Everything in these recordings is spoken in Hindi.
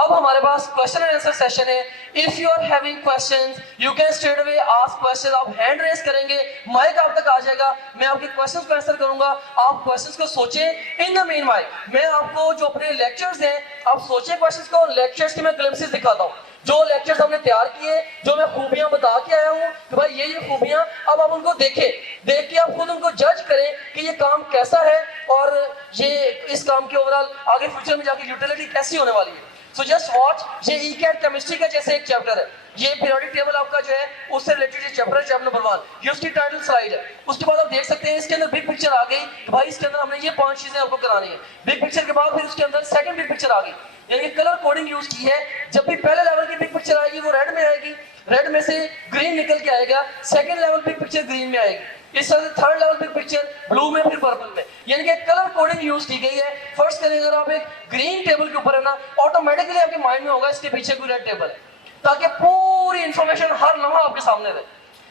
अब हमारे पास क्वेश्चन एंड आंसर सेशन है। If you are having questions you can straight away ask question. आप हैंड रेज करेंगे, माइक आप तक आ जाएगा, मैं आपके क्वेश्चंस को आंसर करूंगा। आप क्वेश्चंस को सोचें। इन द मीन वाइल मैं आपको जो अपने लेक्चर्स हैं, आप सोचें क्वेश्चंस को, लेक्चर्स की मैं ग्लिम्पसेस दिखाता हूँ। जो लेक्चर्स हमने तैयार किए, जो मैं खूबियां बता के आया हूँ कि भाई ये खूबियां, अब आप उनको देखें, देख के आप खुद उनको जज करें कि ये काम कैसा है और ये इस काम की ओवरऑल आगे फ्यूचर में जाके यूटिलिटी कैसी होने वाली है। So just watch. ये ईकैट केमिस्ट्री का जैसे एक चैप्टर है, ये पीरियोडिक टेबल आपका जो है उससे रिलेटेड चैप्टर है, चैप्टर नंबर 1, ये उसकी टाइटल स्लाइड है। उसके बाद आप देख सकते हैं इसके अंदर बिग पिक्चर आ गई। भाई इसके अंदर हमने ये 5 चीजें आपको करानी है। बिग पिक्चर के बाद फिर उसके अंदर सेकंड बिग पिक्चर आ गई, यानी कलर कोडिंग यूज की है। जब भी पहले लेवल की बिग पिक्चर आएगी वो रेड में आएगी, रेड में से ग्रीन निकल के आएगा, second level big picture green में आएगी, इस तरह से third level big picture blue में, फिर पर्पल में, यानी कि कलर कोडिंग यूज की गई है। फर्स्ट करें अगर आप एक ग्रीन टेबल के ऊपर है ना, ऑटोमेटिकली आपके माइंड में होगा इसके पीछे कोई रेड टेबल है, ताकि पूरी इंफॉर्मेशन हर लम्हा आपके सामने रहे।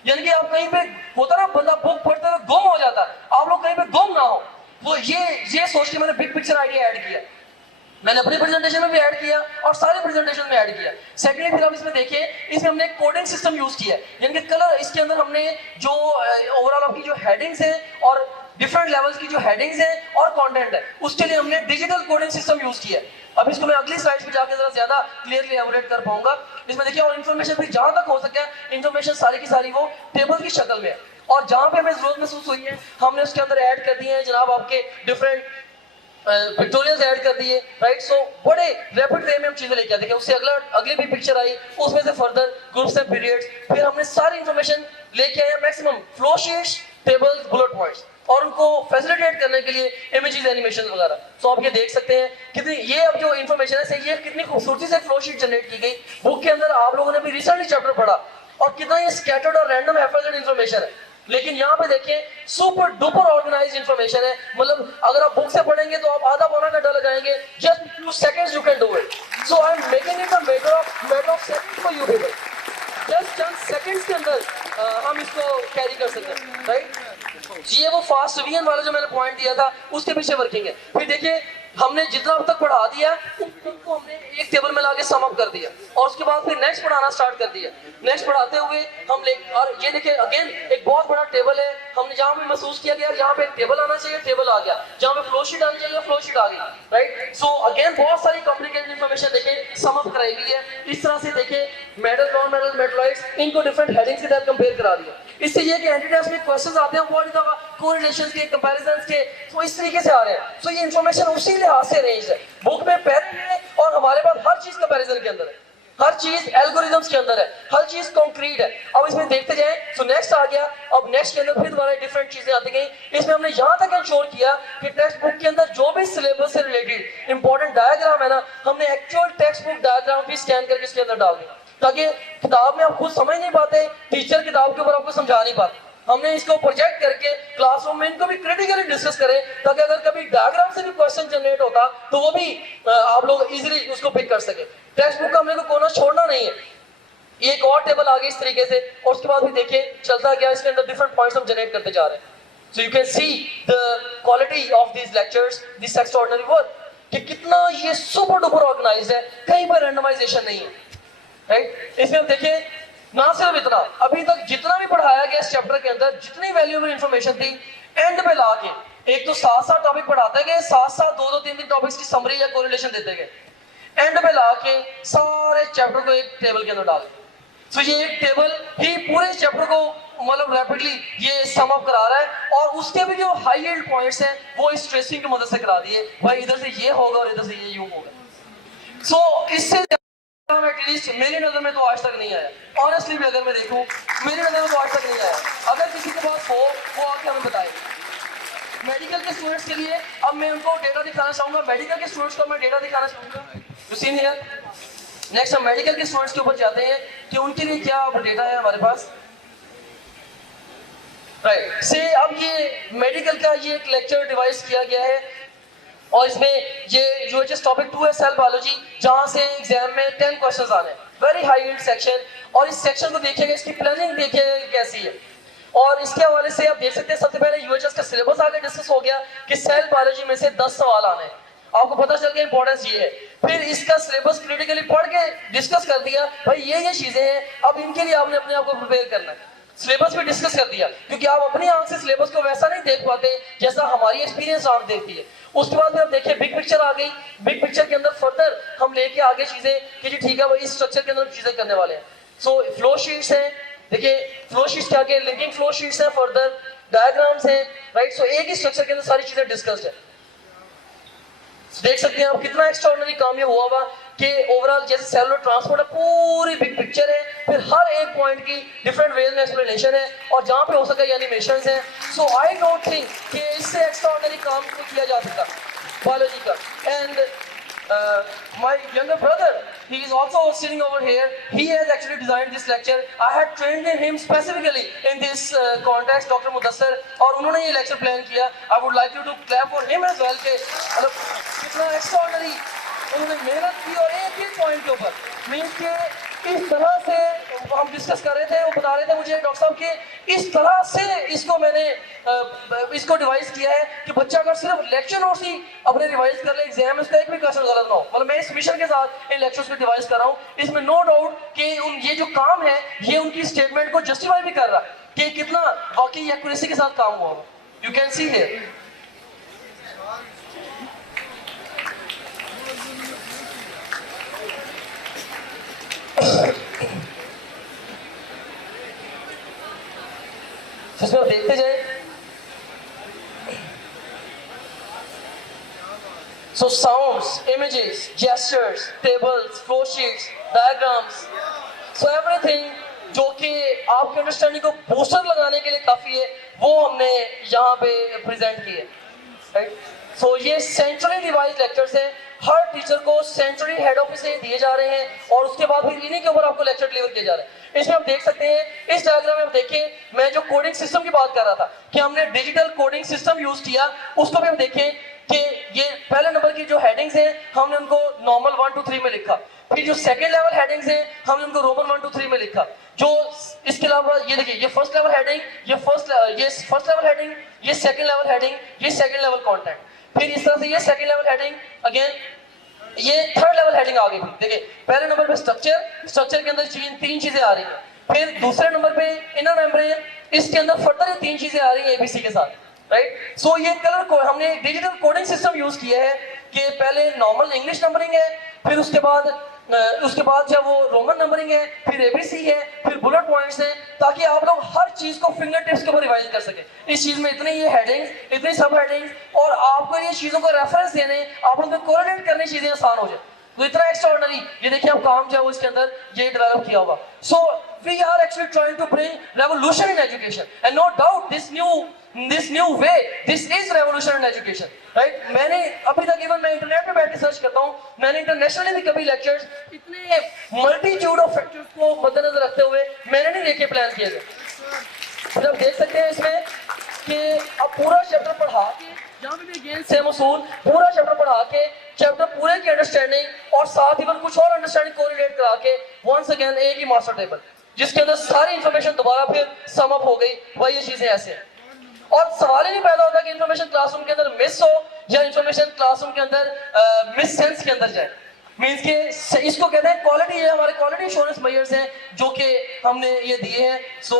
यानी कि आप कहीं पे होता ना बंदा बुक पढ़ते हुए गुम हो जाता है, आप लोग कहीं पे गुम ना हो। वो ये सोच के मैंने बिग पिक्चर आइडिया ऐड किया, मैंने अपनी प्रेजेंटेशन में भी ऐड किया और सारे प्रेजेंटेशन में ऐड किया। सेकेंडली फिर आप इसमें देखिए, इसमें हमने कोडिंग सिस्टम यूज किया है, यानी कि कलर इसके अंदर हमने जो ओवरऑल आपकी जो हेडिंग्स है और डिफरेंट लेवल्स की जो हेडिंग्स है और कंटेंट है, उसके लिए हमने डिजिटल कोडिंग सिस्टम यूज किया है। अब इसको मैं अगली स्लाइड पे जाके जरा ज्यादा क्लियरली एलाबोरेट कर पाऊंगा। इसमें देखिए, और इन्फॉर्मेशन भी जहां तक हो सके इन्फॉर्मेशन सारी की सारी वो टेबल की शक्ल में है, और जहां पे हमें जरूरत महसूस हुई है हमने उसके अंदर ऐड कर दिए हैं जनाब आपके डिफरेंट पिक्टोरियल्स ऐड कर दिए, राइट। सो बड़े रैपिड वे में हम चीजें लेके आते हैं। उससे अगली भी पिक्चर आई, उसमें से फर्दर ग्रुप्स एंड पीरियड्स, फिर हमने सारी इंफॉर्मेशन लेके आए, maximum flow sheets, tables, bullet points, और उनको फैसिलिटेट करने के लिए इमेजेस, एनिमेशन वगैरह। सो आप ये देख सकते हैं कितनी ये अब जो इन्फॉर्मेशन है ये कितनी खूबसूरती से फ्लो शीट जनरेट की गई बुक के अंदर। आप लोगों ने भी रिसेंटली चैप्टर पढ़ा और कितना ये स्कैटर्ड और रैंडम हैफर्ड इन्फॉर्मेशन है, लेकिन यहाँ पे देखें सुपर डुपर ऑर्गेनाइज्ड इंफॉर्मेशन है। मतलब अगर आप बुक से पढ़ेंगे तो आप आधा पौना घंटा लगाएंगे, just 2 seconds you can do it. So I am making it a matter of seconds for you people. Just Chand seconds के अंदर हम इसको कैरी कर सकते हैं, राइट। ये वो फास्ट रिवीजन वाला जो मैंने पॉइंट दिया था उसके पीछे वर्किंग है। फिर देखिए हमने जितना अब तक पढ़ा दिया उसको हमने एक टेबल में लाके सम अप कर दिया, और उसके बाद फिर नेक्स्ट पढ़ाना स्टार्ट कर दिया। नेक्स्ट पढ़ाते हुए हम और ये देखिए अगेन एक बहुत बड़ा टेबल है। हमने जहाँ पे महसूस किया गया यहाँ पे एक टेबल आना चाहिए, टेबल आ गया, जहाँ पे फ्लो शीट आनी चाहिए फ्लो शीट आ गई, राइट। सो अगेन बहुत सारी कॉम्प्लिकेटेड इन्फॉर्मेशन देखे सम अप कराई गई है। इस तरह से देखे मेटल, नॉन मेटल, मेटलॉइड्स, इनको डिफरेंट हेडिंग्स के तहत कंपेयर करा दिया। इससे ये कि एंटीटेस्ट में क्वेश्चंस आते हैं व्हाट इज द कोरिलेशंस के, कंपैरिजंस के, तो इस तरीके से आ रहे हैं। सो ये इंफॉर्मेशन उसी लिहाज से रेंज है, बुक में पहले है और हमारे पास हर चीज कंपैरिजन के अंदर है, हर चीज एल्गोरिथम्स के अंदर है, हर चीज कॉन्क्रीट है। अब इसमें देखते जाएं। सो नेक्स्ट आ गया, अब नेक्स्ट के अंदर फिर दोबारा डिफरेंट चीजें आती गई। इसमें हमने यहाँ तक इंश्योर किया कि टेक्स्ट बुक के अंदर जो भी सिलेबस से रिलेटेड इंपॉर्टेंट डायग्राम है ना, हमने एक्चुअल टेक्स्ट बुक डायग्राम भी स्कैन करके इसके अंदर डाल दिया, ताकि किताब में आप खुद समझ नहीं पाते, टीचर किताब के ऊपर आपको समझा नहीं पाते, हमने इसको प्रोजेक्ट करके क्लासरूम में इनको भी क्रिटिकली डिस्कस करें, ताकि अगर कभी डायग्राम से भी क्वेश्चन जनरेट होता तो वो भी आप लोग इजीली उसको पिक कर सके। टेक्स्ट बुक का हमने को कोना छोड़ना नहीं है। एक और टेबल आ गई इस तरीके से, और उसके बाद भी देखिए चलता गया, इसके अंदर डिफरेंट पॉइंट्स हम जनरेट करते जा रहे हैं। So you can see the quality of these lectures, this extraordinary work, कि कितना ये सुपर डुपर ऑर्गेनाइज्ड है, कहीं पर रैंडमाइजेशन नहीं है, राइट। इसमें हम देखिए ना सिर्फ इतना, अभी तक जितना भी पढ़ाया गया इस चैप्टर के अंदर, जितनी वैल्यूएबल इंफॉर्मेशन थी, एंड पे लाके एक तो 7 टॉपिक पढ़ाते गए, 7 2 3 टॉपिक्स की समरी या कोरिलेशन देते गए, एंड पे लाके सारे चैप्टर को एक टेबल के अंदर डाल दिया। तो ये एक टेबल ही पूरे चैप्टर को मतलब रैपिडली ये सम अप करा रहा है, और उसके भी जो हाई एंड पॉइंट्स हैं वो इस ट्रेसिंग की मदद से करा दिए, भाई इधर से ये होगा और इधर से ये यूं होगा। सो इससे एटलीस्ट मेरी नजर में तो आज तक नहीं आया। ऑनेस्टली भी अगर मैं देखूं, मेरी नजर में तो आज तक नहीं आया। अगर किसी के पास हो वो आके हमें बताए। मेडिकल के स्टूडेंट्स के लिए अब मैं उनको डेटा दिखाना चाहूंगा, मेडिकल के स्टूडेंट्स को मैं डेटा दिखाना चाहूंगा। यू सी हियर, नेक्स्ट हम मेडिकल के स्टूडेंट्स के ऊपर जाते हैं कि उनके लिए क्या डेटा है हमारे पास, राइट। से अब ये मेडिकल का ये एक लेक्चर डिवाइस किया गया है, और इसमें ये यूएचएस टॉपिक 2 है सेल बायोलॉजी, जहां से एग्जाम में 10 क्वेश्चंस आने, वेरी हाई यील्ड सेक्शन। और इस सेक्शन को देखिएगा, इसकी प्लानिंग देखिएगा कैसी है, और इसके हवाले से आप देख सकते हैं सबसे पहले यूएचएस का सिलेबस आगे डिस्कस हो गया कि सेल बायोलॉजी में से 10 सवाल आने, आपको पता चल गया इंपॉर्टेंस ये है। फिर इसका सिलेबस क्रिटिकली पढ़ के डिस्कस कर दिया, भाई ये चीजें हैं, अब इनके लिए आपने अपने आप को प्रिपेयर करना है। सिलेबस भी डिस्कस कर दिया, क्योंकि आप अपनी आंख से सिलेबस को वैसा नहीं देख पाते जैसा हमारी एक्सपीरियंस आंख देखती है। उसके बाद फिर आप देखिए बिग पिक्चर आ गई, बिग पिक्चर के अंदर फर्दर हम लेके आगे चीजें कि जी ठीक है भाई इस स्ट्रक्चर के अंदर चीजें करने वाले हैं। सो फ्लो शीट्स हैं, देखिए फ्लो शीट्स के आगे लिंकिंग फ्लो शीट्स हैं, फर्दर डायग्राम्स हैं, राइट। सो एक ही स्ट्रक्चर के अंदर सारी चीजें डिस्कस्ड है। देख सकते हैं आप कितना एक्स्ट्राऑर्डिनरी काम ये हुआ हुआ कि ओवरऑल जैसे सेलुलर ट्रांसपोर्ट है, पूरी बिग पिक्चर है, फिर हर एक पॉइंट की डिफरेंट वेज में एक्सप्लेनेशन है, और जहां पे हो सके ये एनिमेशंस हैं। सो आई डोंट थिंक कि इससे एक्स्ट्राऑर्डिनरी काम किया जा सकता बायोलॉजी का। And my younger brother, he is also sitting over here, he has actually designed this lecture. I had trained him specifically in this context, Dr. Mudassir, और उन्होंने ये lecture plan किया। I would like you to clap for him as well कि मतलब कितना extraordinary उन्होंने मेहनत की, और एक ही पॉइंट के ऊपर मीन्स के इस तरह से हम डिस्कस कर रहे थे, वो बता रहे थे मुझे डॉक्टर साहब कि इस तरह से इसको मैंने इसको डिवाइस किया है कि बच्चा अगर सिर्फ लेक्चर नोट्स ही अपने रिवाइज कर ले, एग्जाम में उसका एक भी क्वेश्चन गलत ना हो। मतलब मैं इस मिशन के साथ इन लेक्चर्स को डिवाइस कर रहा हूँ, इसमें नो डाउट कि ये जो काम है ये उनकी स्टेटमेंट को जस्टिफाई भी कर रहा है कि कितना वाकई एक्यूरेसी के साथ काम हुआ। You can see here. इसमें देखते जाए। So sounds, images, gestures, tables, flow sheets, diagrams, so everything जो कि आपके अंडरस्टैंडिंग को बूस्टर लगाने के लिए काफी है, वो हमने यहाँ पे प्रेजेंट किए, राइट। सो ये सेंट्रली डिवाइस लेक्चर्स हैं, हर टीचर को सेंट्रली हेड ऑफिस से दिए जा रहे हैं, और उसके बाद फिर इन्हीं के ऊपर आपको लेक्चर डिलीवर किए जा रहे हैं। इसमें आप देख सकते हैं, इस डायग्राम में आप देखिए, मैं जो कोडिंग सिस्टम की बात कर रहा था कि हमने डिजिटल कोडिंग सिस्टम यूज किया, उसको भी हम देखें कि ये पहले नंबर की जो हेडिंग्स हैं हमने उनको नॉर्मल 1 2 3 में लिखा, फिर जो सेकंड लेवल हेडिंग्स हैं हमने उनको रोमन 1 2 3 में लिखा। जो इसके अलावा ये देखिए, ये फर्स्ट लेवल हेडिंग, ये फर्स्ट लेवल हेडिंग, ये सेकंड लेवल हेडिंग, ये सेकंड लेवल कंटेंट, फिर इस तरह से ये सेकंड लेवल हेडिंग, अगेन ये थर्ड लेवल हेडिंग आ गई। देखिए पहले नंबर पे स्ट्रक्चर के अंदर तीन चीजें आ रही हैं, फिर दूसरे नंबर पे इनर मेम्ब्रेन, इसके अंदर फर्दर ये तीन चीजें आ रही हैं एबीसी के साथ, राइट। सो ये कलर को हमने डिजिटल कोडिंग सिस्टम यूज किया है कि पहले नॉर्मल इंग्लिश नंबरिंग है, फिर उसके बाद जब वो रोमन नंबरिंग है, फिर एबीसी है, फिर बुलेट पॉइंट्स हैं, ताकि आप लोग हर चीज को फिंगर टिप्स के ऊपर रिवाइज कर सके। इस चीज में इतनी ये हेडिंग्स, इतनी सब हेडिंग्स, और आपको ये चीजों को रेफरेंस देने, आप लोग कोरिलेट करने चीजें आसान हो जाए। तो इतना एक्स्ट्राऑर्डिनरी ये देखिए आप काम जो है इसके अंदर ये डेवलप किया होगा। So we are actually trying to bring revolution in education, and no doubt this new way, this is revolution in education, right. मैंने अभी तक इवन मैं इंटरनेट पे बैठ के सर्च करता हूँ, मैंने इंटरनेशनली भी कभी लेक्चर्स इतने मल्टीट्यूड ऑफ फैक्टर्स को मद्देनजर रखते हुए मैंने नहीं देखे प्लान किए गए। तो आप देख सकते हैं इसमें कि अब पूरा चैप्टर पढ़ा के, जहाँ भी गेन से मसूल पूरा चैप्टर पढ़ा के, चैप्टर पूरे की अंडरस्टैंडिंग और साथ ही कुछ और अंडरस्टैंडिंग कोरिलेट करा के वंस अगेन एक ही मास्टर टेबल जिसके अंदर सारी इंफॉर्मेशन दोबारा फिर सम अप हो गई। वही ये चीजें ऐसे हैं, और सवाल ही नहीं पैदा होता कि इंफॉर्मेशन क्लासरूम के अंदर मिस हो या इंफॉर्मेशन क्लासरूम के अंदर मिस सेंस के अंदर जाए। मींस के इसको कहते हैं क्वालिटी है, हमारे क्वालिटी एश्योरेंस मेजर्स हैं जो कि हमने ये दिए हैं। So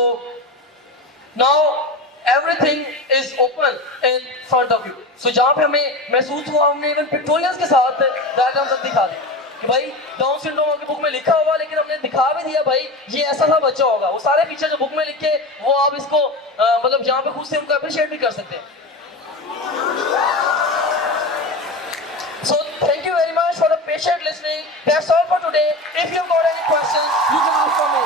now everything is open in front of you. So जहाँ पे हमें महसूस हुआ, हमने इवन पिक्टोरियल्स के साथ डायग्राम सब दिखा दी कि भाई डाउन सिंड्रोम की बुक में लिखा हुआ, लेकिन हमने दिखा भी दिया भाई ये ऐसा सा बच्चा होगा। वो सारे फीचर जो बुक में लिखे वो आप इसको मतलब जहाँ पे खुद से उनको अप्रिशिएट भी कर सकते हैं। So thank you very much for the patient listening. That's all for today. If you've got any questions, you can ask for me.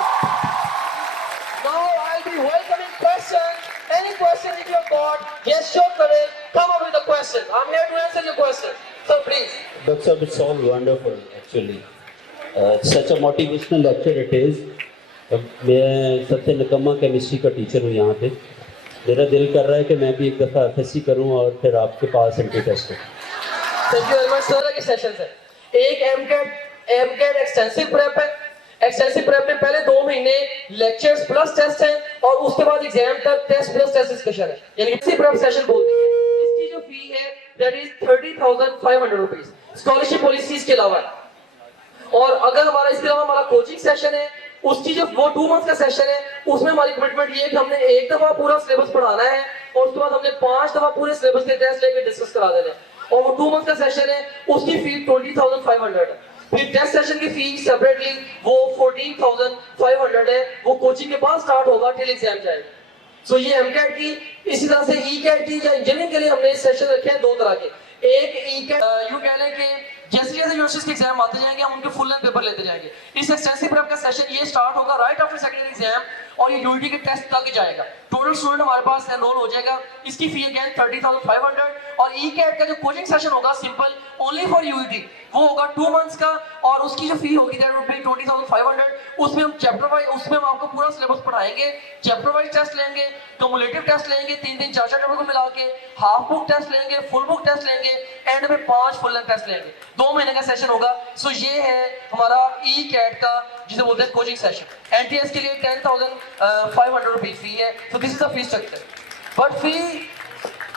Now I'll be welcoming questions. Any question if you've got, yes, sure, Khalil, come up with a question. I'm here to answer your question. So please. Dr. Saab, it's all wonderful actually. Such a motivational lecture it is. मैं सबसे निकम्मा केमिस्ट्री का टीचर हूँ यहाँ पे। मेरा दिल कर रहा है कि मैं भी एक दफ़ा एफएससी करूँ और फिर आपके पास एंट्री टेस्ट हो। Thank you very much sir के सेशन से। एक एमकेट एक्सटेंसिव प्रेप है। एक्सटेंसिव प्रेप में पहले 2 महीने लेक्चर्स प्लस टेस्ट हैं, और उसके बाद एग्जाम तक टेस्ट प्लस टेस्ट डिस्कशन है, यानी कि प्रेप सेशन बोलते हैं। इसकी जो फी है that is 30,500 rupees scholarship policies के अलावा। और अगर हमारा इसके अलावा हमारा कोचिंग सेशन है, उसकी जो वो 2 मंथ का सेशन है, उसमें हमारी कमिटमेंट ये है कि हमने एक दफा पूरा सिलेबस पढ़ाना है और उसके बाद हमने 5 दफा पूरे सिलेबस के टेस्ट लेके डिस्कस करा देने हैं। और वो 2 मंथ का सेशन है, उसकी फीस 20,500 है। फिर टेस्ट सेशन की फीस सेपरेटली वो 14,500 है, वो कोचिंग के बाद स्टार्ट होगा टिल एग्जाम जाएगा। सो ये एमकैट की, इसी तरह से ई-कैट की या इंजीनियरिंग के लिए हमने सेशन रखे हैं 2 तरह के। एक ई-कैट यूं कह लें कि जैसे जैसे यूनिवर्सिटी के एग्जाम आते जाएंगे हम उनके फुल लेंथ पेपर लेते जाएंगे। इस एक्सटेंसिव प्रेप का सेशन ये स्टार्ट होगा राइट आफ्टर सेकेंडरी एग्जाम और ये यूनिटी के टेस्ट तक जाएगा। टोटल स्टूडेंट हमारे पास एनरोल हो जाएगा, इसकी फी अगेन 30,500। और ई-कैट का जो कोचिंग सेशन होगा सिंपल ओनली फॉर यूईटी, वो होगा 2 मंथ्स का और उसकी जो फी होगी दैट वुड बी 20,500। उसमें हम चैप्टर वाइज, उसमें हम आपको पूरा सिलेबस पढ़ाएंगे, चैप्टर वाइज टेस्ट लेंगे, कम्युलेटिव टेस्ट लेंगे 3-3 4-4 चैप्टर को मिला के, हाफ बुक टेस्ट लेंगे, फुल बुक टेस्ट लेंगे, एंड में 5 फुल लेंथ टेस्ट लेंगे। 2 महीने का सेशन होगा। सो ये है हमारा ई-कैट का जिसे बोलते हैं कोचिंग सेशन। एनटीएस के लिए 10,500 रुपीज फी है। So this is the fee structure. But fee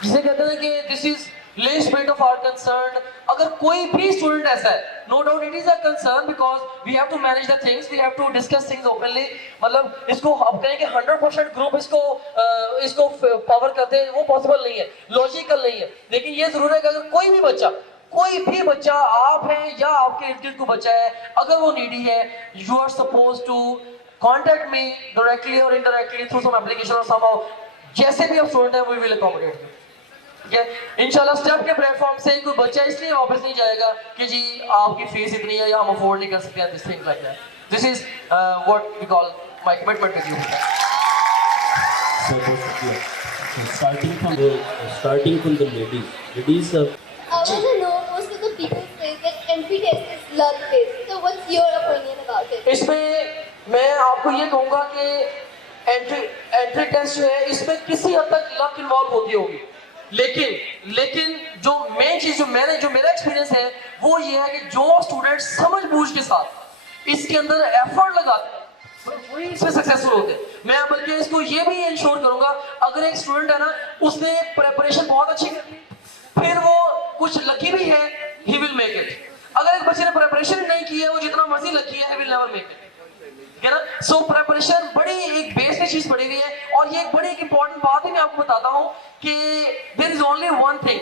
जिसे कहते हैं कि this is least bit of our concern। अगर कोई भी स्टूडेंट ऐसा है, no doubt it is a concern because we have to manage the things, we have to discuss things openly. मतलब इसको आप कहें कि 100% ग्रुप इसको पावर करते हैं, वो पॉसिबल नहीं है, लॉजिकल नहीं है। लेकिन ये जरूर है कि अगर कोई भी बच्चा आप है या आपके इर्द गिर्द को बच्चा है, अगर वो नीडी है, you are suppose to contact me directly और इनडायरेक्टली थ्रू सम एप्लीकेशन और समहाउ। जैसे भी आप स्टूडेंट है वी विल अकोमोडेट यू। इंशाल्लाह स्टेप के प्लेटफॉर्म से कोई बच्चा इसलिए वापस नहीं जाएगा कि जी आपकी फीस इतनी है या हम अफोर्ड नहीं कर सकते हैं, this thing like that. This is what we call my commitment with you. Starting from the ladies. I want to know, most of the people say that entry test is luck based. So what's your opinion about it? इसमें मैं आपको ये कहूंगा कि एंट्री टेस्ट जो है इसमें किसी हद तक लक इन्वॉल्व होती होगी, लेकिन जो मेन चीज जो मेरा एक्सपीरियंस है वो ये है कि जो स्टूडेंट समझबूझ के साथ इसके अंदर एफर्ट लगाते हैं वही इसमें सक्सेसफुल होते हैं। मैं बल्कि इसको ये भी इंश्योर करूंगा, अगर एक स्टूडेंट है ना उसने प्रेपरेशन बहुत अच्छी कर ली, फिर वो कुछ लकी भी है, ही विल मेक इट। अगर एक बच्चे ने प्रेपरेशन नहीं की है, वो जितना मर्जी लकी है, he will never make it, है ना। सो प्रेपरेशन बड़ी एक बेस में चीज पड़ी हुई है। और ये एक बड़ी एक इंपॉर्टेंट बात भी मैं आपको बताता हूँ कि there is only one thing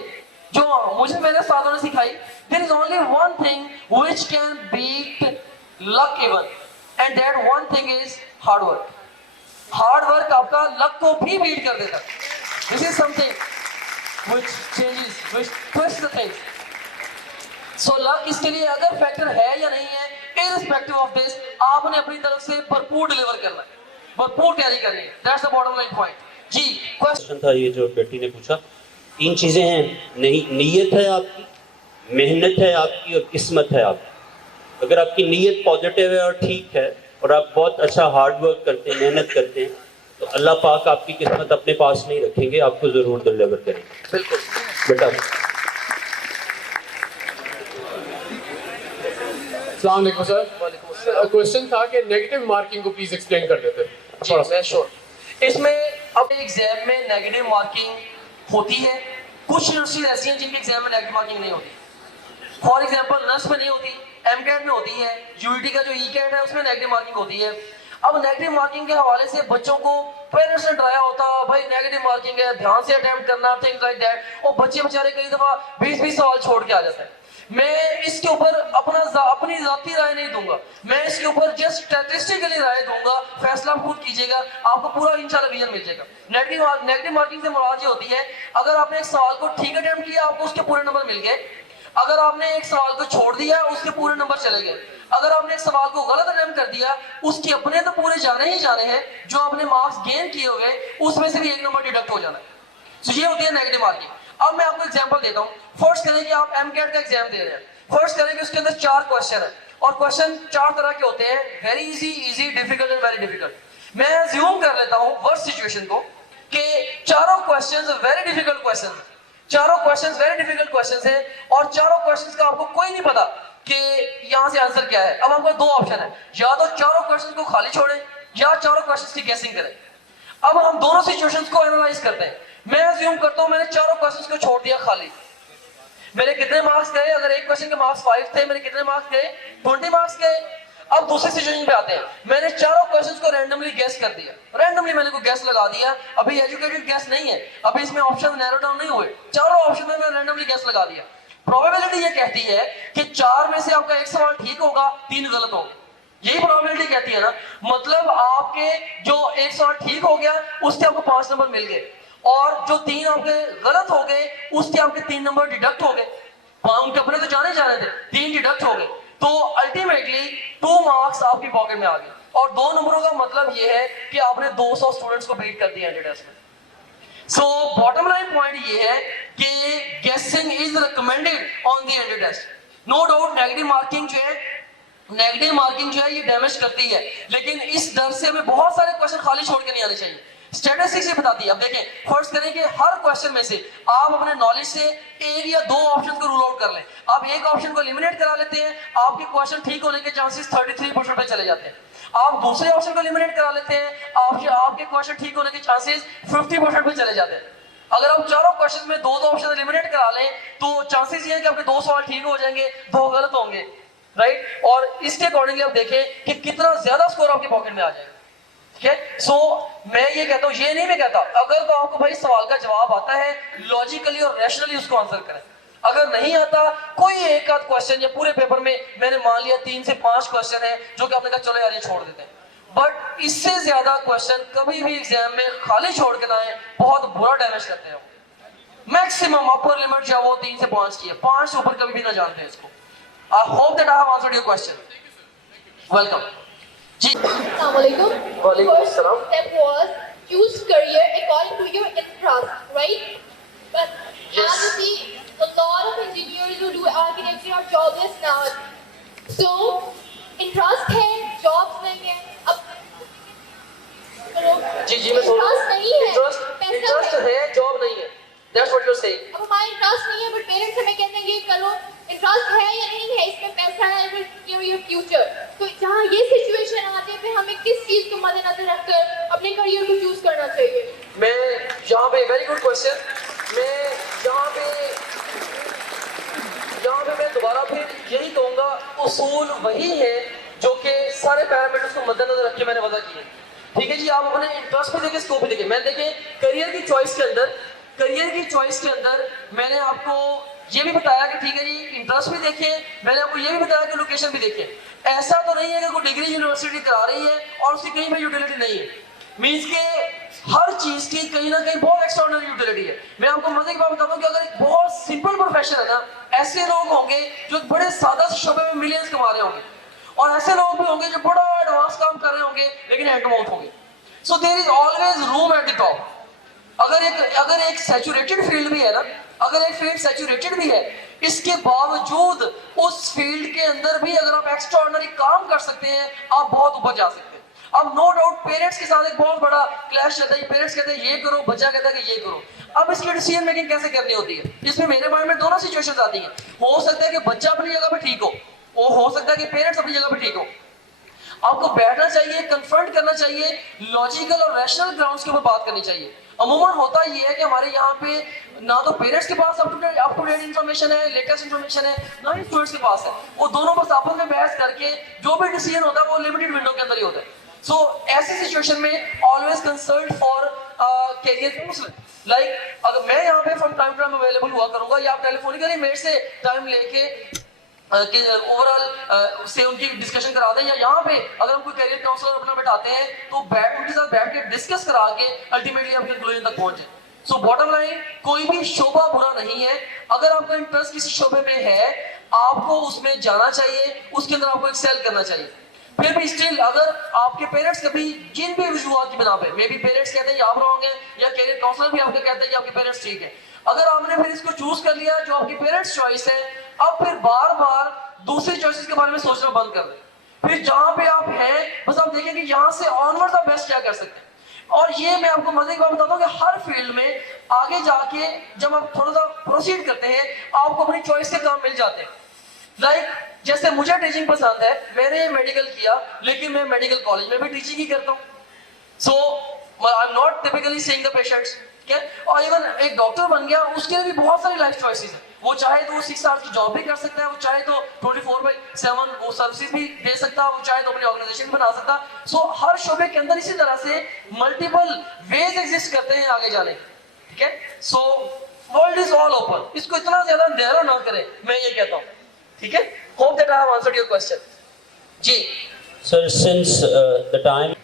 जो मुझे मेरे साथों ने सिखाई, there is only one thing which can beat luck even, and that one thing is hard work. Hard work आपका लक को भी बीट कर देता है। This is something which changes, which twist the things. So luck इसके लिए अगर फैक्टर है या नहीं है, इररिस्पेक्टिव ऑफ दिस, आपने अपनी तरफ से भरपूर डिलीवर करना है, भरपूर तैयारी करनी है। That's the bottom line point. जी क्वेश्चन था ये जो बेटी ने पूछा, 3 चीजें हैं, नहीं नीयत है आपकी, मेहनत है आपकी और किस्मत है आपकी। अगर आपकी नीयत पॉजिटिव है और ठीक है और आप बहुत अच्छा हार्ड वर्क करते हैं, मेहनत करते हैं, तो अल्लाह पाक आपकी किस्मत अपने पास नहीं रखेंगे, आपको जरूर डिलीवर करेंगे। बिल्कुल बेटा अस्सलाम वालेकुम सर। क्वेश्चन था कि नेगेटिव मार्किंग को प्लीज एक्सप्लेन कर देते जी, मैं श्योर। इसमें अब एग्जाम में नेगेटिव मार्किंग होती है। कुछ यूनिवर्सिटीज ऐसी हैं जिनके एग्जाम में नेगेटिव मार्किंग नहीं होती। फॉर एग्जांपल नर्स में नहीं होती, एमकैट में होती है, यूईटी का जो ई-कैट है उसमें नेगेटिव मार्किंग होती है। अब नेगेटिव मार्किंग के हवाले से बच्चों को पेरेंट्स ने डराया होता, भाई नेगेटिव मार्किंग है, ध्यान से अटेम्प्ट करना, थिंग्स लाइक दैट। और बच्चे बेचारे कई दफा 20-20 सवाल छोड़ के आ जाते हैं। मैं इसके ऊपर अपनी जाती राय नहीं दूंगा, मैं इसके ऊपर जस्ट स्टैटिस्टिकली राय दूंगा, फैसला खुद कीजिएगा, आपको पूरा इंशाल्लाह विजन मिल जाएगा। नेगेटिव मार्किंग से मुराद ये होती है, अगर आपने एक सवाल को ठीक अटेम्प्ट किया आपको उसके पूरे नंबर मिल गए, अगर आपने एक सवाल को छोड़ दिया उसके पूरे नंबर चले गए, अगर आपने एक सवाल को गलत अटेम्प्ट कर दिया उसके अपने तो पूरे जाने ही जाने हैं, जो आपने मार्क्स गेन किए हुए उसमें से भी 1 नंबर डिडक्ट हो जाना है। तो ये होती है नेगेटिव मार्किंग। अब मैं आपको एग्जांपल देता हूं। फर्स्ट करें कि आप एमकैट का एग्जाम दे रहे हैं, फर्स्ट करें कि उसके अंदर 4 क्वेश्चन है और क्वेश्चन 4 तरह के होते हैं, very easy, difficult and very difficult. मैं अज्यूम कर लेता हूं वर्स्ट सिचुएशन को कि चारों क्वेश्चंस वेरी डिफिकल्ट क्वेश्चंस, चारों क्वेश्चंस वेरी डिफिकल्ट क्वेश्चंस हैं और चारों क्वेश्चंस का आपको कोई नहीं पता कि यहां से आंसर क्या है। अब आपको 2 ऑप्शन है, या तो चारों क्वेश्चंस को खाली छोड़ें या चारों क्वेश्चंस की गेसिंग करें। अब हम दोनों सिचुएशंस को एनालाइज करते हैं। मैं अज्यूम करता हूं मैंने चारों क्वेश्चंस को छोड़ दिया खाली, मेरे कितने मार्क्स गए? अगर एक क्वेश्चन के मार्क्स 5 थे, मेरे कितने मार्क्स गए? 20 मार्क्स गए। अब दूसरी सिचुएशन पे आते हैं। मैंने चारों क्वेश्चंस को रैंडमली गेस कर दिया, रैंडमली मैंने को गेस लगा दिया। अभी एजुकेटेड गेस नहीं है, अभी इसमें ऑप्शन नैरो डाउन नहीं हुए, चारों ऑप्शन में मैं रैंडमली गेस लगा दिया। प्रोबेबिलिटी ये कहती है कि 4 में से आपका एक सवाल ठीक होगा, 3 गलत होंगे। यही प्रोबेबिलिटी कहती है ना। मतलब आपके जो एक सवाल ठीक हो गया उससे आपको 5 नंबर मिल गए, और जो 3 आपके गलत हो गए उसके आपके 3 नंबर डिडक्ट हो गए। उनके अपने तो जाने थे, 3 डिडक्ट हो गए, तो अल्टीमेटली 2 मार्क्स आपकी पॉकेट में आ गए। और 2 नंबरों का मतलब ये है कि आपने 200 स्टूडेंट्स को बीट कर दिया टेस्ट में। सो बॉटम लाइन पॉइंट ये है कि guessing is recommended on the entry test. No doubt negative marking जो है ये डैमेज करती है, लेकिन इस डर से हमें बहुत सारे क्वेश्चन खाली छोड़ के नहीं आने चाहिए। स्टैटिस्टिक्स ये बताती है। अब देखें, फर्स्ट करें कि हर क्वेश्चन में से आप अपने नॉलेज से एक या 2 ऑप्शन को रूल आउट कर लें। आप एक ऑप्शन को एलिमिनेट करा लेते हैं, आपके क्वेश्चन ठीक होने के चांसेस 33% पे चले जाते हैं। आप दूसरे ऑप्शन को एलिमिनेट करा लेते हैं, आपके क्वेश्चन ठीक होने के चांसेस 50% पे चले जाते हैं। अगर आप चारों क्वेश्चन में 2 ऑप्शन एलिमिनेट करा लें तो चांसेस ये है कि आपके 2 सवाल ठीक हो जाएंगे, 2 गलत होंगे, राइट। और इसके अकॉर्डिंगली आप देखें कि कितना ज्यादा स्कोर आपकी पॉकेट में आ जाएगा। ठीक है। सो मैं ये कहता हूँ, ये नहीं मैं कहता, अगर तो आपको भाई सवाल का जवाब आता है, लॉजिकली और रैशनली उसको आंसर करें। अगर नहीं आता, कोई एक आध क्वेश्चन या पूरे पेपर में मैंने मान लिया 3 से 5 क्वेश्चन है जो कि आपने कहा चलो यार ये छोड़ देते हैं, बट इससे ज्यादा क्वेश्चन कभी भी एग्जाम में खाली छोड़ के ना आए, बहुत बुरा डैमेज करते हैं। मैक्सिमम अपर लिमिट जो वो 3 से 5 की है, 5 से ऊपर कभी भी ना जानते हैं इसको। I hope that I have answered your question. Welcome जी। Assalamualaikum. Walaikum First assalam. step was choose career according to your interest, right? But Yes. as you see, a lot of engineers who do architecture are jobless now. So interest है, jobs नहीं है। अब जी मैं सुन रहा interest नहीं है, इंटरेस्ट है, जॉब नहीं है। That's what you are saying. अब हमारा इंटरेस्ट नहीं है, बट पेरेंट्स हमें कहते हैं ये करो, इंटरेस्ट है या नहीं है, इसमें पैसा है, विल गिव यू फ्यूचर। तो जहाँ ये सिचुएशन आती है, फिर हमें किस चीज को मद्देनजर रखकर अपने करियर को चूज करना चाहिए? मैं यहाँ पे, वेरी गुड क्वेश्चन, मैं यहाँ पे मैं दोबारा फिर यही कहूँगा, उसूल वही है जो कि सारे पैरामीटर्स को मद्देनजर रख के मैंने वजह की है। ठीक है जी। आप अपने इंटरेस्ट पे देखें, स्कोप पे देखें। मैं देखें करियर की चॉइस के अंदर मैंने आपको ये भी बताया कि ठीक है जी इंटरेस्ट भी देखें, मैंने आपको ये भी बताया कि लोकेशन भी देखें। ऐसा तो नहीं है कि कोई डिग्री यूनिवर्सिटी करा रही है और उसकी कहीं पे यूटिलिटी नहीं है। मींस के हर चीज की कहीं ना कहीं बहुत एक्स्ट्राऑर्डिनरी यूटिलिटी है। मैं आपको मजे की बात बताता हूँ कि अगर एक बहुत सिंपल प्रोफेशन है ना, ऐसे लोग होंगे जो बड़े सादा से शोबे में मिलियंस कमा रहे होंगे, और ऐसे लोग भी होंगे जो बड़ा एडवांस काम कर रहे होंगे लेकिन हैंड टू माउथ होंगे। So there is always room at the top. अगर एक सैचुरेटेड फील्ड भी है ना, अगर एक फील्ड सैचुरेटेड भी है, इसके बावजूद उस फील्ड के अंदर भी अगर आप एक्स्ट्राऑर्डिनरी काम कर सकते हैं, आप बहुत ऊपर जा सकते हैं। अब नो डाउट पेरेंट्स के साथ एक बहुत बड़ा क्लैश चलता है। पेरेंट्स कहते हैं ये करो, बच्चा कहता है कि ये करो। अब इसकी डिसीजन मेकिंग कैसे करनी होती है, इसमें मेरे माइंड में दोनों सिचुएशंस आती हैं। हो सकता है कि बच्चा अपनी जगह पे ठीक हो सकता है कि पेरेंट्स अपनी जगह पे ठीक हो। आपको बैठना चाहिए, कन्फ्रंट करना चाहिए, लॉजिकल और रैशनल ग्राउंड्स के ऊपर बात करनी चाहिए। अमूमन होता ये है कि हमारे यहाँ पे ना तो पेरेंट्स के पास अप टू डेट इन्फॉर्मेशन है, लेटेस्ट इन्फॉर्मेशन है, ना ही स्टूडेंट्स के पास है। वो दोनों बस आपस में बहस करके जो भी डिसीजन होता है वो लिमिटेड विंडो के अंदर ही होता है। सो ऐसी सिचुएशन में always consult for career counsellor. Like अगर मैं यहाँ पे from time to time available हुआ करूंगा, या आप टेलीफोनिकली मेरे से टाइम लेके कि ओवरऑल से उनकी डिस्कशन करा दें, या यहाँ पे अगर हम कोई करियर काउंसलर अपना बैठाते हैं तो उनके साथ बैठ के डिस्कस करा के अल्टीमेटली हम कंक्लूजन तक पहुंचे। सो बॉटम लाइन, कोई भी शोबा बुरा नहीं है। अगर आपका इंटरेस्ट किसी शोबे में है, आपको उसमें जाना चाहिए, उसके अंदर आपको एक्सेल करना चाहिए। फिर भी स्टिल अगर आपके पेरेंट्स कभी जिन भी वजूहात की बिना पे, मे बी पेरेंट्स कहते हैं आप रॉन्ग है, या करियर काउंसलर भी आपके कहते हैं कि आपके पेरेंट्स ठीक है, अगर आपने फिर इसको चूज कर लिया जो आपकी पेरेंट्स चॉइस है, अब फिर बार बार दूसरी चॉइसेस के बारे में सोचना बंद कर दें। फिर जहां पे आप हैं बस आप देखें कि यहां से ऑनवर्ड्स आप बेस्ट क्या कर सकते हैं। और ये मैं आपको मजे की बात बताता हूँ कि हर फील्ड में आगे जाके जब आप थोड़ा सा प्रोसीड करते हैं, आपको अपनी चॉइस के काम मिल जाते हैं। लाइक जैसे मुझे टीचिंग पसंद है, मैंने मेडिकल किया, लेकिन मैं मेडिकल कॉलेज में भी टीचिंग ही करता हूँ। So I am not typically seeing the patients, ठीक है। और इवन एक डॉक्टर बन गया, उसके लिए भी बहुत सारी लाइफ चॉइसेस है। वो चाहे तो 6 आवर्स की जॉब भी कर सकता है, वो चाहे तो 24/7 वो सर्विसेज भी दे सकता है, वो चाहे तो अपनी ऑर्गेनाइजेशन बना सकता। सो हर शोबे के अंदर इसी तरह से मल्टीपल वेज एग्जिस्ट करते हैं आगे जाने, ठीक है। So world is all open, इसको इतना ज्यादा नैरो ना करें, मैं ये कहता हूँ, ठीक है। Hope that I have answered your question. जी Sir, since the time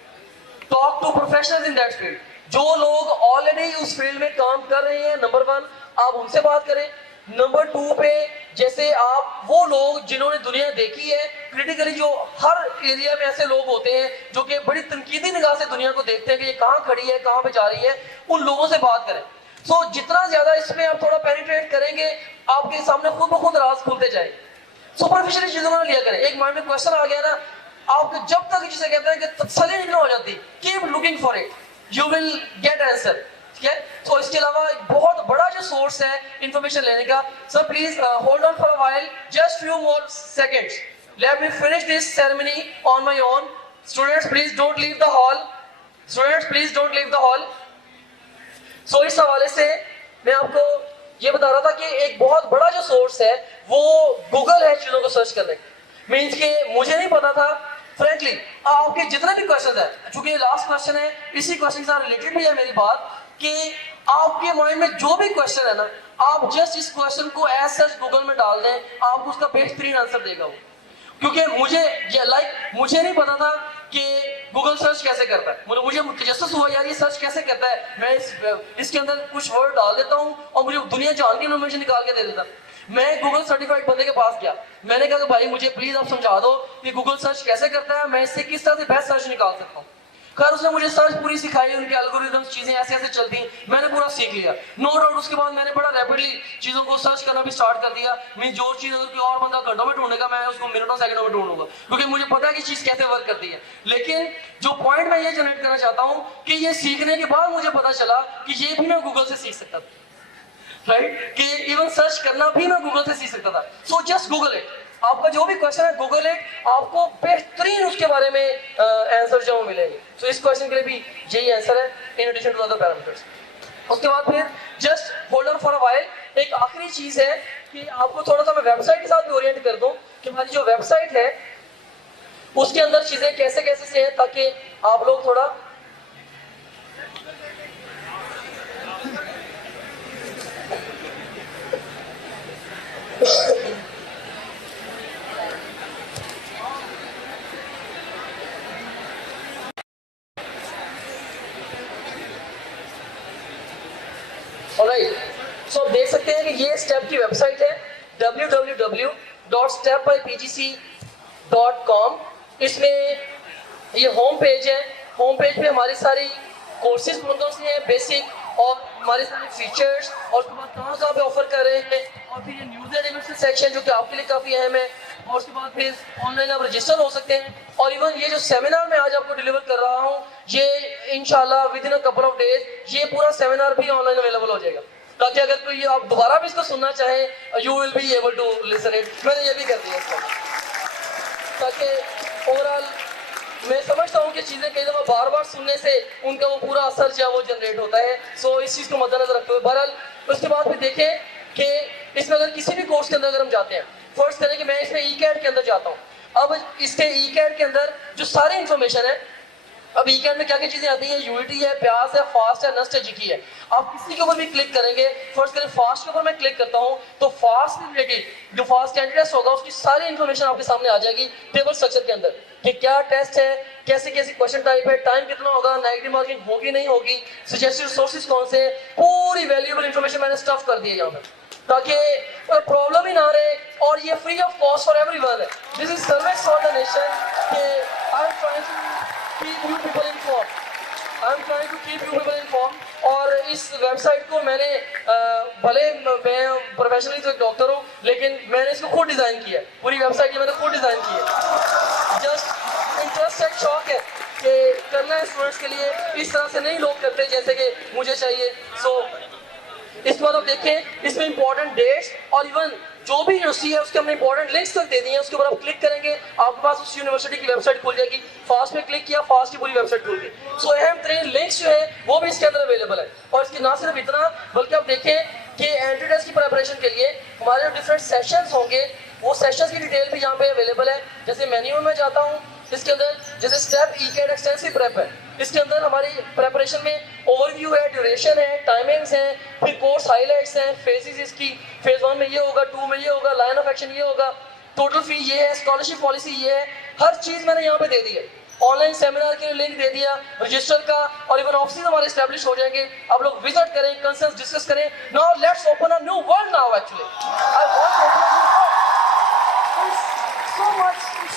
talk to professionals in that field, जो लोग ऑलरेडी उस फील्ड में काम कर रहे हैं, नंबर 1 आप उनसे बात करें। नंबर 2 पे जैसे आप वो लोग जिन्होंने दुनिया देखी है क्रिटिकली, जो हर एरिया में ऐसे लोग होते हैं जो कि बड़ी तनकीदी निगाह से दुनिया को देखते हैं कि ये कहाँ खड़ी है, कहाँ पे जा रही है, उन लोगों से बात करें। सो जितना ज्यादा इसमें आप थोड़ा पेनिट्रेट करेंगे, आपके सामने खुद ब खुद राज खुलते जाएंगे। सुपरफिशियल चीजों में लिया करें। एक माइंड में क्वेश्चन आ गया ना, आपको जब तक जिसे कहते हैं कि तसल्ली नहीं हो जाती, keep looking for it, you will get answer, ठीक है। तो इसके अलावा बहुत बड़ा जो सोर्स है इंफॉर्मेशन लेने का, sir please hold on for a while, just few more seconds, let me finish this ceremony on my own. Students please don't leave the hall, students please don't leave the hall. So इस हवाले से मैं आपको ये बता रहा था कि एक बहुत बड़ा जो सोर्स है वो गूगल है चीजों को सर्च करने का। मीन्स कि मुझे नहीं पता था फ्रेंकली, आपके जितने भी क्वेश्चन है, चूंकि लास्ट क्वेश्चन है, इसी क्वेश्चन से रिलेटेड भी है मेरी बात, कि आपके माइंड में जो भी क्वेश्चन है ना, आप जस्ट इस क्वेश्चन को एज सच गूगल में डाल दें, आपको उसका बेहतरीन आंसर देगा वो। क्योंकि मुझे नहीं पता था कि गूगल सर्च कैसे करता है। मुझे तजस्सुस हुआ यार ये सर्च कैसे करता है, मैं इसके अंदर कुछ वर्ड डाल देता हूँ और मुझे दुनिया जान की इन्फॉर्मेशन निकाल के दे देता। मैं गूगल सर्टिफाइड बंदे के पास गया, मैंने कहा कि भाई मुझे प्लीज आप समझा दो कि गूगल सर्च कैसे करता है, मैं इससे किस तरह से बेस्ट सर्च निकाल सकता हूँ। खैर उसने मुझे सर्च पूरी सिखाई, उनके एल्गोरिथम्स चीजें ऐसे ऐसे चलती हैं, मैंने पूरा सीख लिया। नो डाउट उसके बाद मैंने बड़ा रैपिडली चीजों को सर्च करना भी स्टार्ट कर दिया। मैं जो चीज अगर कोई और बंदा घंटों में ढूंढेगा, मैं उसको मिनटों सेकंडों में ढूंढूंगा, क्योंकि मुझे पता है कि चीज कैसे वर्क करती है। लेकिन जो पॉइंट मैं ये जनरेट करना चाहता हूँ कि ये सीखने के बाद मुझे पता चला कि ये भी मैं गूगल से सीख सकता था, राइट, कि इवन सर्च करना भी मैं गूगल से सीख सकता था। सो जस्ट गूगल इट, आपका जो भी क्वेश्चन है गूगल इट, आपको बेहतरीन उसके बारे में आंसर जो मिलेंगे। सो इस क्वेश्चन के लिए भी यही आंसर है, in addition to other parameters. उसके बाद फिर just hold on for a while, एक आखिरी चीज है कि आपको थोड़ा सा मैं वेबसाइट के साथ भी ओरिएंट कर दूं कि हमारी जो वेबसाइट है उसके अंदर चीजें कैसे कैसे से हैं, ताकि आप लोग थोड़ा ऑलराइट। सो आप देख सकते हैं कि ये स्टेप की वेबसाइट है www.stepbypgc.com। इसमें ये होम पेज है, होम पेज पे हमारी सारी कोर्सेज कौन से हैं बेसिक, और हमारे सारे फीचर्स, और उसके बाद कहाँ पे ऑफर कर रहे हैं, और फिर ये न्यूज़ एंड इवेंट्स सेक्शन जो कि आपके लिए काफ़ी अहम है, और उसके बाद फिर ऑनलाइन आप रजिस्टर हो सकते हैं। और इवन ये जो सेमिनार मैं आज आपको डिलीवर कर रहा हूँ, ये इंशाल्लाह with in a couple of days ये पूरा सेमिनार भी ऑनलाइन अवेलेबल हो जाएगा, ताकि अगर कोई आप दोबारा भी इसको सुनना चाहें, you will be able to listen it. मैंने ये भी कर दिया इसका, ताकि ओवरऑल मैं समझता हूँ कि चीज़ें कई दफ़ा बार बार सुनने से उनका वो पूरा असर जो है वो जनरेट होता है। सो इस चीज़ को मद्देनजर रखते हुए बहरहाल उसके बाद फिर देखें कि इसमें अगर किसी भी कोर्स के अंदर अगर हम जाते हैं, फर्स्ट करें कि मैं इसमें ई-कैट के अंदर जाता हूँ। अब इसके ई-कैट के अंदर जो सारी इंफॉर्मेशन है, अब ई-कैट में क्या क्या चीजें आती हैं, यूनिटी है, प्यास है, फास्ट है, नस्ट है, जिकी है। आप किसी के ऊपर भी क्लिक करेंगे, फर्स्ट करें फास्ट के ऊपर मैं क्लिक करता हूँ तो फास्ट से रिलेटेड जो फास्ट कैंडिडेट होगा उसकी सारी इंफॉर्मेशन आपके सामने आ जाएगी टेबल स्ट्रक्चर के अंदर, कि क्या टेस्ट है, कैसे कैसे क्वेश्चन टाइप है, टाइम कितना होगा, नेगेटिव मार्किंग होगी नहीं होगी, सजेस्टेड सोर्सेज कौन से, पूरी वैल्यूएबल इंफॉर्मेशन मैंने स्टफ कर दी है यहाँ पर, ताकि प्रॉब्लम ही ना रहे। और ये free of cost for everyone है। This is service for the nation कि I am trying to keep you people inform, I am trying to keep you people inform. और इस वेबसाइट को मैंने भले मैं प्रोफेशनली तो एक डॉक्टर हूँ, लेकिन मैंने इसको खुद डिज़ाइन किया है, पूरी वेबसाइट मैंने खुद डिज़ाइन की है। जस्ट इंटरेस्ट एंड शौक है कि करना है स्टूडेंट्स के लिए, इस तरह से नहीं लोग करते जैसे कि मुझे चाहिए। सो इसके बाद आप देखें इसमें इंपॉर्टेंट डेट्स और इवन जो भी यूनिवर्सिटी है उसके हमने इंपॉर्टेंट लिंक्स तक दे दिए हैं, उसके ऊपर आप क्लिक करेंगे आपके पास उस यूनिवर्सिटी की वेबसाइट खुल जाएगी। फास्ट में क्लिक किया, फास्ट की पूरी वेबसाइट खुल गई। सो अहम 3 लिंक्स जो है वो भी इसके अंदर अवेलेबल है। और इसकी ना सिर्फ इतना, बल्कि आप देखें कि एंट्री टेस्ट की प्रिपरेशन के लिए हमारे जो डिफरेंट सेशंस होंगे वो सेशंस की डिटेल भी यहाँ पे अवेलेबल है। जैसे मेन्यू में मैं जाता हूँ, इसके अंदर जैसे स्टेप ECAT एक्सटेंसिव प्रेप है, इसके अंदर हमारी प्रिपरेशन में ओवरव्यू है, ड्यूरेशन है, टाइमिंग्स हैं, फिर कोर्स हाइलाइट्स हैं, फेजेस इसकी, फेज 1 में ये होगा, 2 में ये होगा, लाइन ऑफ एक्शन ये होगा, टोटल फी ये है, स्कॉलरशिप पॉलिसी ये है, हर चीज़ मैंने यहाँ पे दे दी है। ऑनलाइन सेमिनार के लिए लिंक दे दिया, रजिस्टर का, और इवन ऑफिस हमारे एस्टेब्लिश हो जाएंगे। आप लोग विजिट करें, कंसर्न्स डिस्कस करें। Now let's open a new world now actually. I want to open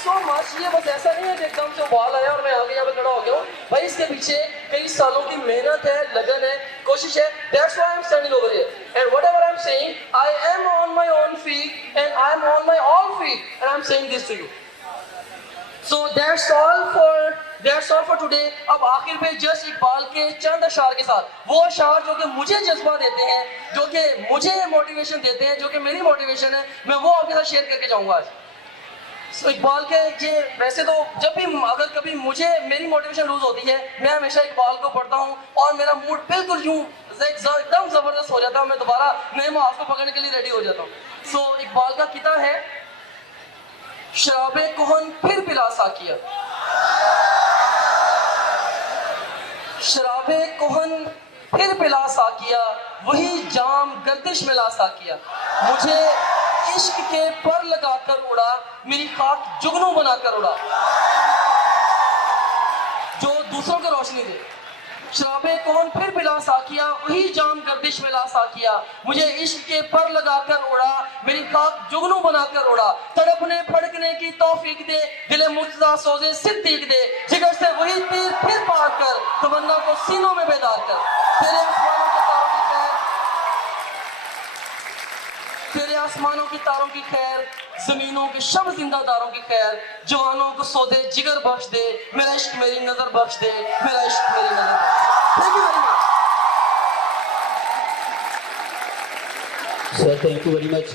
so much. ये बस ऐसा नहीं है कि एकदम से उबाल आया और मैं आगे यहाँ पे खड़ा हो गया हूँ भाई। इसके पीछे कई सालों की मेहनत है, लगन है, कोशिश है। That's why I'm standing over here. And whatever I'm saying, I am on my own feet and I'm on my all feet and I'm saying this to you. So that's all for today. अब आखिर पे जस्ट इकबाल के चंद अशार के साथ, वो अशार जो कि मुझे जज्बा देते हैं, जो कि मुझे मोटिवेशन देते हैं, जो कि मेरी मोटिवेशन है, मैं वो आपके साथ शेयर करके जाऊंगा आज। So, इकबाल के ये वैसे तो जब भी अगर कभी मुझे मेरी मोटिवेशन लूज होती है, मैं हमेशा इकबाल को पढ़ता हूँ और मेरा मूड बिल्कुल यूं एकदम जबरदस्त हो जाता है। मैं दोबारा नए माहौल को पकड़ने के लिए रेडी हो जाता हूँ। सो इकबाल का किता है, शराबे कोहन फिर पिला साकिया, शराबे कोहन फिर पिला साकिया, वही जाम गर्दिश में ला साकिया, मुझे इश्क के पर लगाकर उड़ा, मेरी खाक जुगनू बनाकर उड़ा, जो दूसरों को रोशनी दे। शराबे कौन फिर पिला साकिया, वही जाम गर्दिश में ला साकिया, मुझे इश्क के पर लगाकर उड़ा, मेरी खाक जुगनू बनाकर उड़ा, तड़पने फड़कने की तौफीक दे, दिले मुर्तजा सोजे सिद्दीक दे, जिगर से वही तीर फिर पार कर, तमन्ना को सीनों में बेदार कर, तेरे आसमानों के तारों की खैर, तेरे आसमानों की तारों की खैर, जमीनों के शब जिंदादारों की खैर, जवानों को सौदे जिगर बख्श दे, मेरा इश्क मेरी नजर बख्श दे, मेरा इश्क मेरी नजर बख्श दे। Thank you very much. Sir, thank you very much.